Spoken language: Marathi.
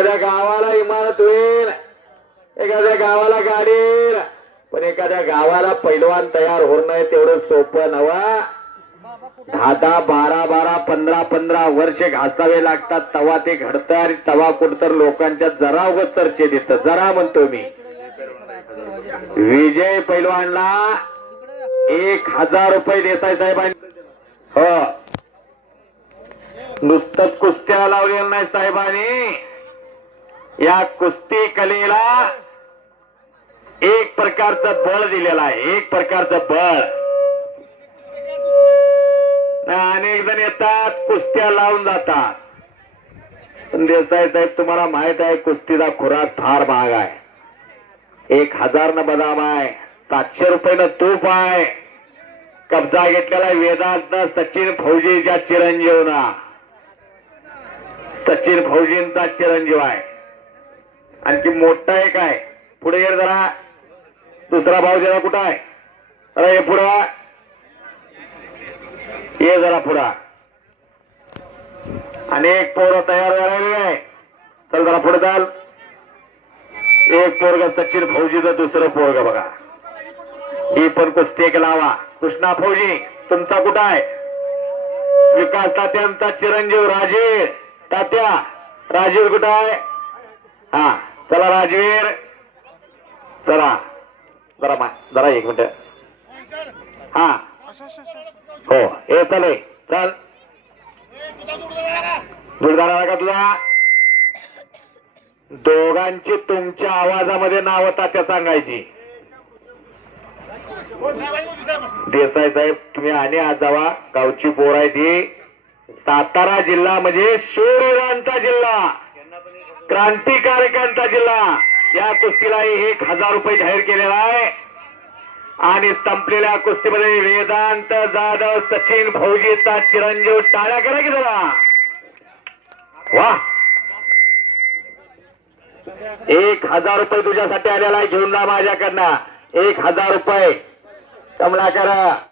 एखाद्या गावाला इमारत होईल एखाद्या गावाला गाडी येईल पण एखाद्या गावाला पैलवान तयार होणं तेवढं सोपं नवा दहा दहा बारा बारा पंधरा पंधरा वर्ष घासावे लागतात तवा ते घडतं आणि तवा कुठतर लोकांच्या जरा उगत चर्चे देत जरा म्हणतो मी. विजय पैलवानला एक हजार रुपये देताय साहेबांनी. हो. नुसतं कुस्त्या लावलेलं नाही साहेबांनी. या कुस्ती कलेला एक प्रकारचं बळ दिलेलं आहे एक प्रकारचं बळ. अनेक जण येतात कुस्त्या लावून जातात. पण देसाई साहेब तुम्हाला माहीत आहे कुस्तीचा खुराक फार महाग आहे. एक हजार न बदाम आहे सातशे रुपयानं तूप आहे. कब्जा घेतलेला वेदांत सचिन फौजीच्या चिरंजीवना. सचिन फौजींचा चिरंजीव आहे. आणखी मोठा एक आहे. पुढे ये जरा. दुसरा भाऊ जरा कुठं आहे? अरे हे पुढा. ये जरा पुढा. अनेक पोरं तयार झालेली आहे. चल जरा पुढे चाल. एक पोरग सचिन फौजीचं दुसरं पोरग बघा. ही पण कुस्ती एक लावा. कृष्णा फौजी तुमचा कुठं आहे? विकास तात्यांचा चिरंजीव राजीव तात्या राजीव कुठं आहे? हा. चला राजवीर. चला. जरा मा जरा एक मिनिट. हा. हो ये चले चल. दुर्गाला का तुला? दोघांची तुमच्या आवाजामध्ये नाव तात्या सांगायची. देसाई साहेब तुम्ही आणि आज जावा. गावची पोर आहे ती. सातारा जिल्हा म्हणजे शूरवीरांचा जिल्हा. क्रांतिकारकांचा जिल्हा. या कुस्तीला एक हजार रुपये जाहीर केलेला आहे. आणि संपलेल्या कुस्तीमध्ये वेदांत जाधव सचिन फौजीचा चिरंजीव टाळ्या करा की जरा. वा एक हजार रुपये तुझ्यासाठी आलेला आहे घेऊन जा माझ्याकडनं. एक हजार रुपये. कमला करा